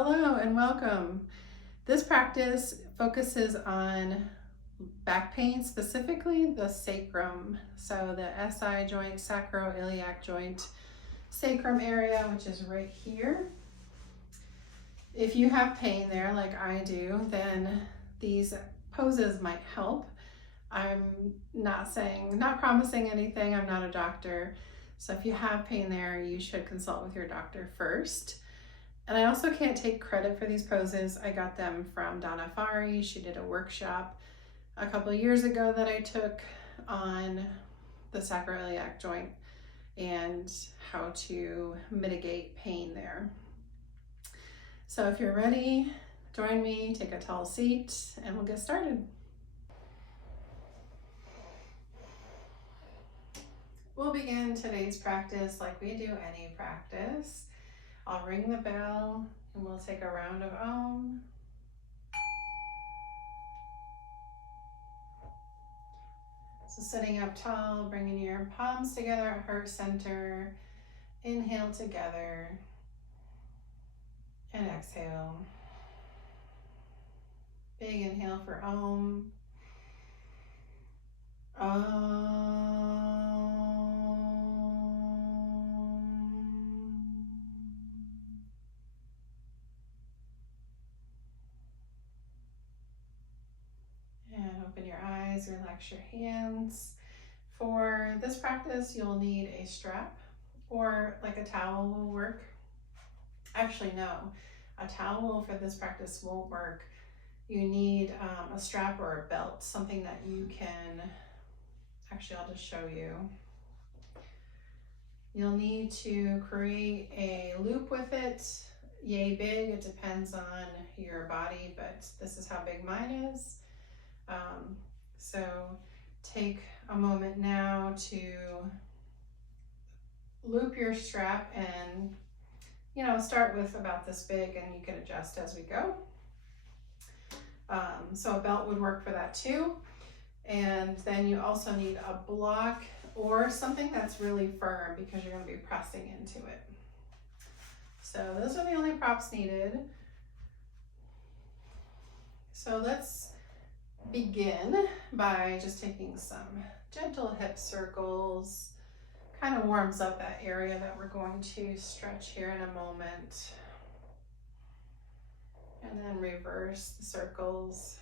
Hello and welcome. This practice focuses on back pain, specifically the sacrum. So the SI joint, sacroiliac joint, sacrum area, which is right here. If you have pain there like I do, then these poses might help. I'm not promising anything. I'm not a doctor. So if you have pain there, you should consult with your doctor first. And I also can't take credit for these poses. I got them from Donna Farhi. She did a workshop a couple of years ago that I took on the sacroiliac joint and how to mitigate pain there. So if you're ready, join me, take a tall seat, and we'll get started. We'll begin today's practice like we do any practice. I'll ring the bell and we'll take a round of Om. So sitting up tall, bringing your palms together at heart center. Inhale together and exhale. Big inhale for Om. Om. And open your eyes, relax your hands. For this practice, you'll need a strap or like a towel will work. Actually, no, a towel for this practice won't work. You need a strap or a belt, something that you can, actually I'll just show you. You'll need to create a loop with it, yay big, it depends on your body, but this is how big mine is. So take a moment now to loop your strap and start with about this big and you can adjust as we go. So a belt would work for that too. And then you also need a block or something that's really firm because you're going to be pressing into it. So those are the only props needed. So let's begin by just taking some gentle hip circles. Kind of warms up that area that we're going to stretch here in a moment. And then reverse the circles.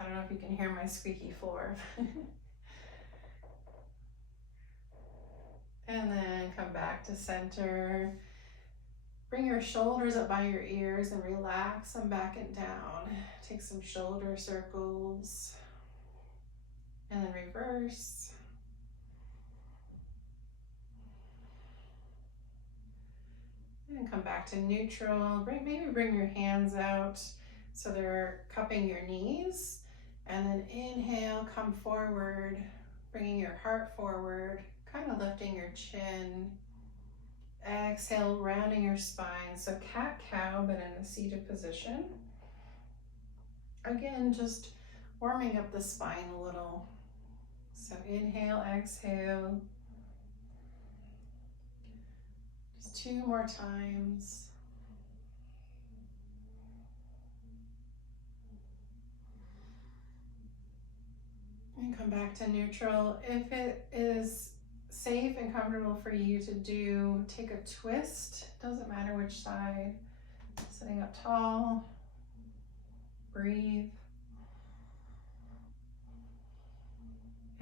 I don't know if you can hear my squeaky floor. And then come back to center. Bring your shoulders up by your ears and relax them back and down. Take some shoulder circles. And then reverse. And come back to neutral. Maybe bring your hands out so they're cupping your knees. And then inhale, come forward, bringing your heart forward, kind of lifting your chin. Exhale, rounding your spine. So cat-cow, but in a seated position. Again, just warming up the spine a little. So inhale, exhale. Just 2 more times. And come back to neutral. If it is safe and comfortable for you to do, take a twist. Doesn't matter which side. Sitting up tall. Breathe.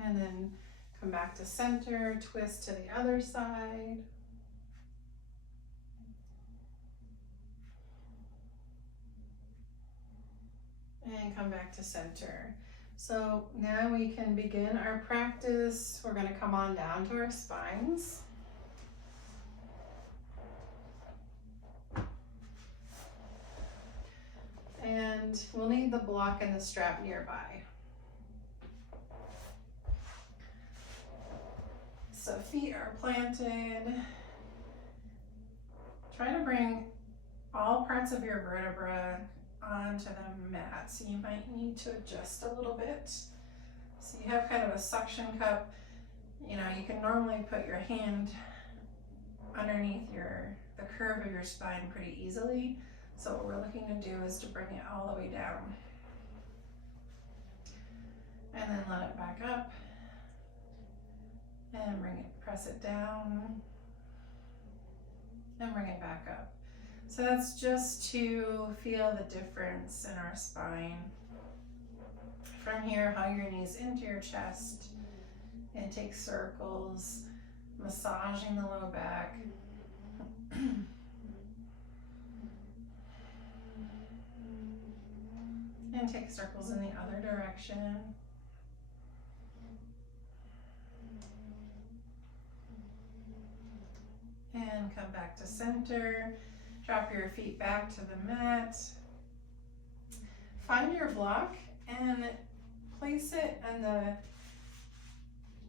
And then come back to center, twist to the other side. And come back to center. So now we can begin our practice. We're going to come on down to our spines. And we'll need the block and the strap nearby. So feet are planted. Try to bring all parts of your vertebra onto the mat. So you might need to adjust a little bit. So you have kind of a suction cup. You know, you can normally put your hand underneath the curve of your spine pretty easily. So what we're looking to do is to bring it all the way down. And then let it back up. And press it down. And bring it back up. So that's just to feel the difference in our spine. From here, hug your knees into your chest and take circles, massaging the low back. And take circles in the other direction. And come back to center. Drop your feet back to the mat. Find your block and place it in the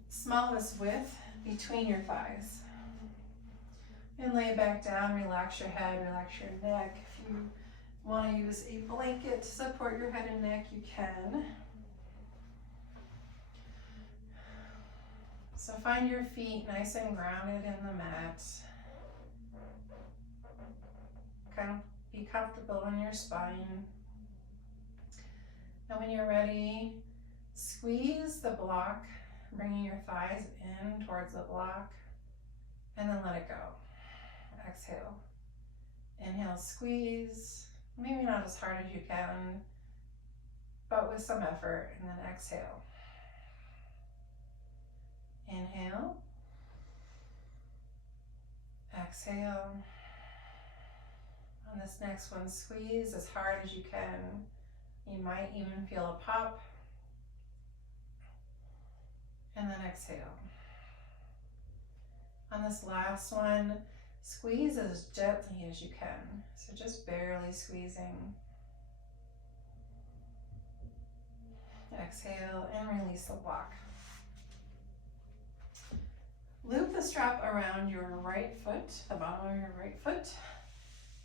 smallest width between your thighs. And lay back down, relax your head, relax your neck. If you want to use a blanket to support your head and neck, you can. So find your feet nice and grounded in the mat. Be comfortable in your spine. And when you're ready, squeeze the block, bringing your thighs in towards the block, and then let it go. Exhale. Inhale, squeeze. Maybe not as hard as you can, but with some effort, and then exhale. Inhale. Exhale. On this next one, squeeze as hard as you can. You might even feel a pop. And then exhale. On this last one, squeeze as gently as you can. So just barely squeezing. Exhale and release the block. Loop the strap around your right foot, the bottom of your right foot,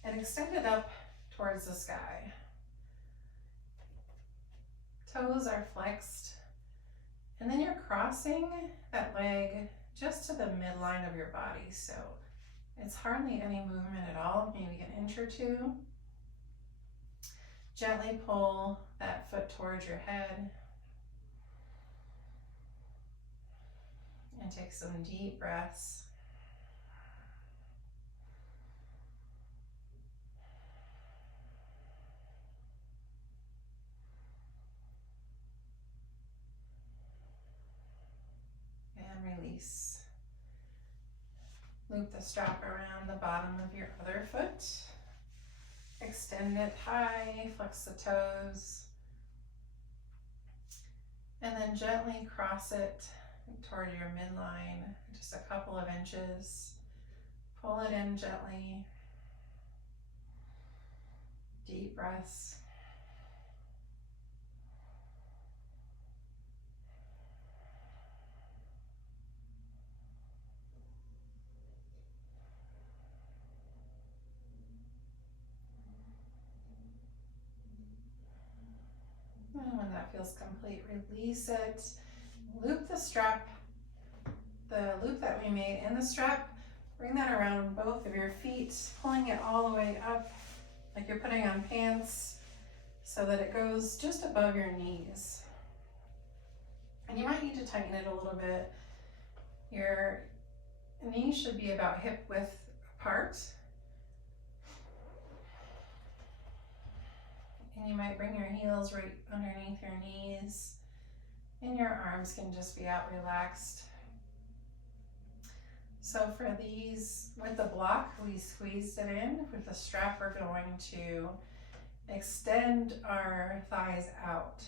and extend it up towards the sky. Toes are flexed, and then you're crossing that leg just to the midline of your body. So it's hardly any movement at all, maybe an inch or two. Gently pull that foot towards your head. And take some deep breaths. And release. Loop the strap around the bottom of your other foot. Extend it high, flex the toes. And then gently cross it toward your midline, just a couple of inches. Pull it in gently. Deep breaths. And when that feels complete, release it. Loop the strap, the loop that we made in the strap, bring that around both of your feet, pulling it all the way up like you're putting on pants so that it goes just above your knees. And you might need to tighten it a little bit. Your knees should be about hip width apart. And you might bring your heels right underneath your knees. And your arms can just be out relaxed. So for these, with the block, we squeezed it in. With the strap, we're going to extend our thighs out.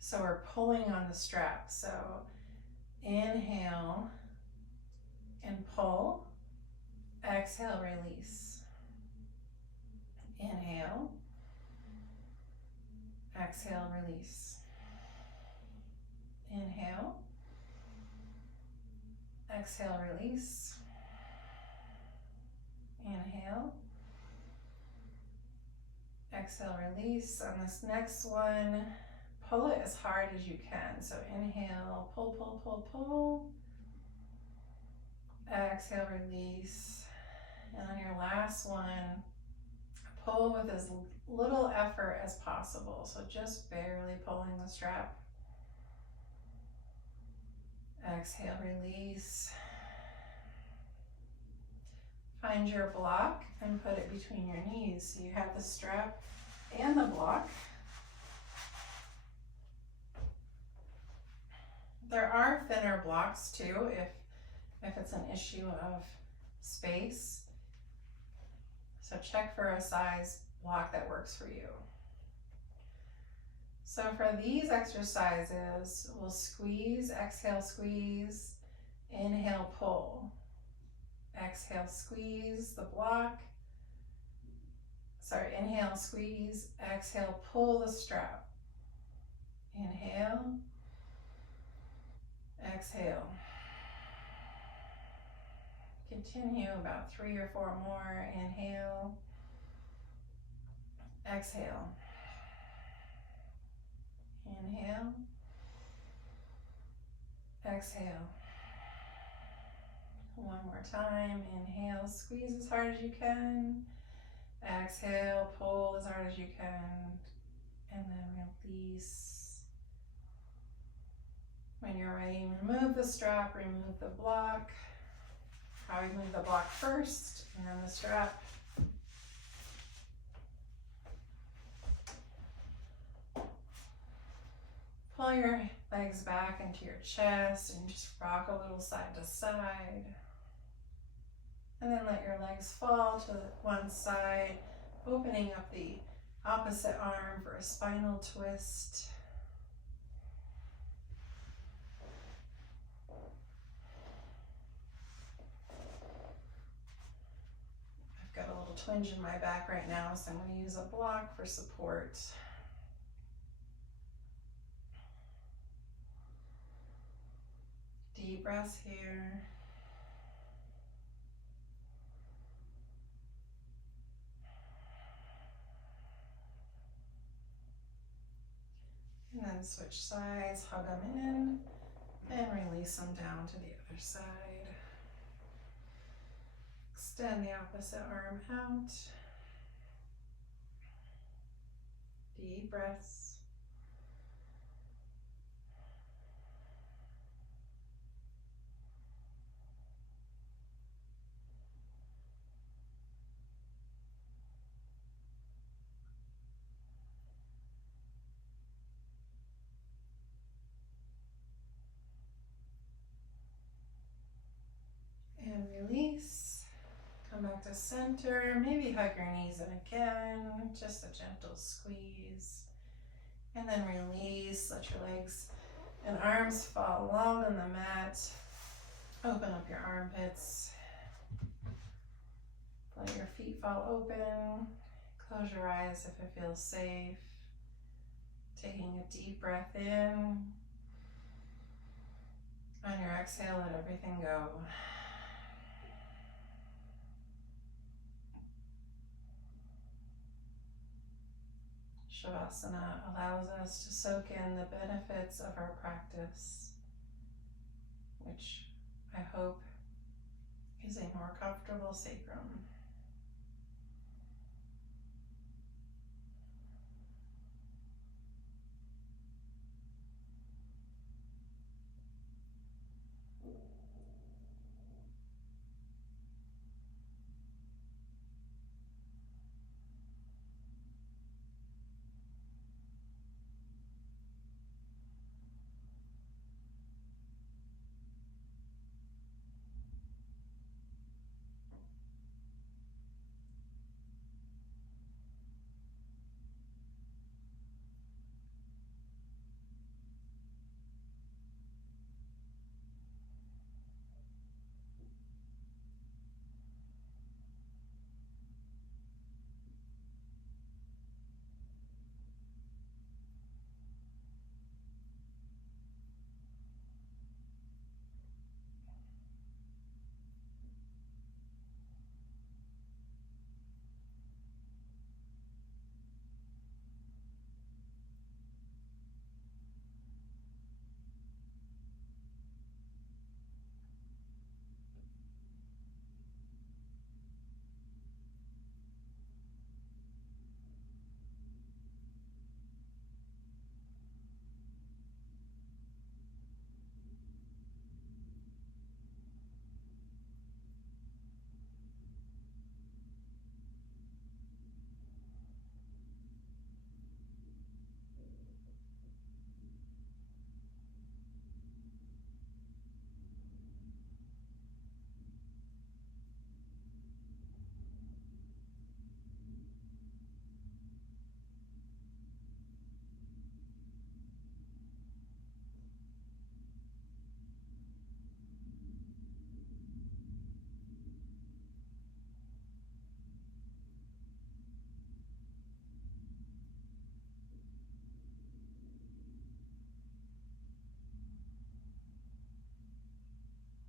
So we're pulling on the strap. So inhale and pull. Exhale, release. Inhale. Exhale, release. Inhale. Exhale, release. Inhale. Exhale, release. On this next one, pull it as hard as you can. So inhale, pull, pull, pull, pull. Exhale, release. And on your last one, pull with as little effort as possible. So just barely pulling the strap. Exhale, release. Find your block and put it between your knees. So you have the strap and the block. There are thinner blocks too if it's an issue of space. So check for a size block that works for you. So for these exercises, we'll squeeze, exhale, squeeze, inhale, pull. Exhale, squeeze the block. Sorry, inhale, squeeze, exhale, pull the strap. Inhale, exhale. Continue about 3 or 4 more. Inhale, exhale. Inhale, exhale. One more time. Inhale, squeeze as hard as you can. Exhale, pull as hard as you can. And then release. When you're ready, remove the strap, remove the block. Probably move the block first and then the strap. Pull your legs back into your chest and just rock a little side to side. And then let your legs fall to one side, opening up the opposite arm for a spinal twist. I've got a little twinge in my back right now, so I'm going to use a block for support. Deep breaths here. And then switch sides, hug them in, and release them down to the other side. Extend the opposite arm out. Deep breaths. And release. Come back to center. Maybe hug your knees in again. Just a gentle squeeze. And then release. Let your legs and arms fall long on the mat. Open up your armpits. Let your feet fall open. Close your eyes if it feels safe. Taking a deep breath in. On your exhale, let everything go. Shavasana allows us to soak in the benefits of our practice, which I hope is a more comfortable sacrum.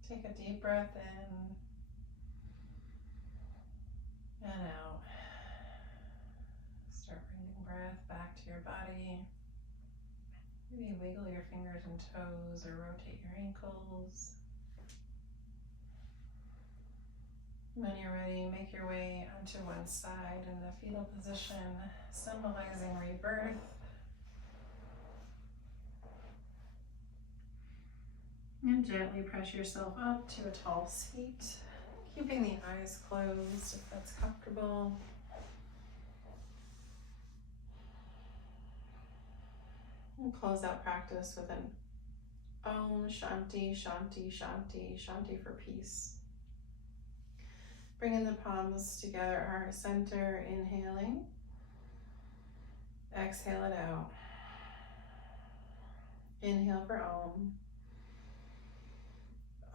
Take a deep breath in and out. Start bringing breath back to your body. Maybe wiggle your fingers and toes or rotate your ankles. When you're ready, make your way onto one side in the fetal position, symbolizing rebirth. And gently press yourself up to a tall seat, keeping the eyes closed if that's comfortable. And close out practice with an Om Shanti, Shanti, Shanti, Shanti for peace. Bringing the palms together, heart center, inhaling. Exhale it out. Inhale for Om.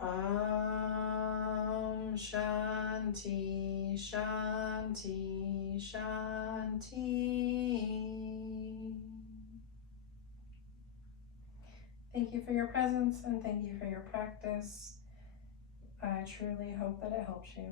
Om Shanti, Shanti, Shanti. Thank you for your presence and thank you for your practice. I truly hope that it helps you.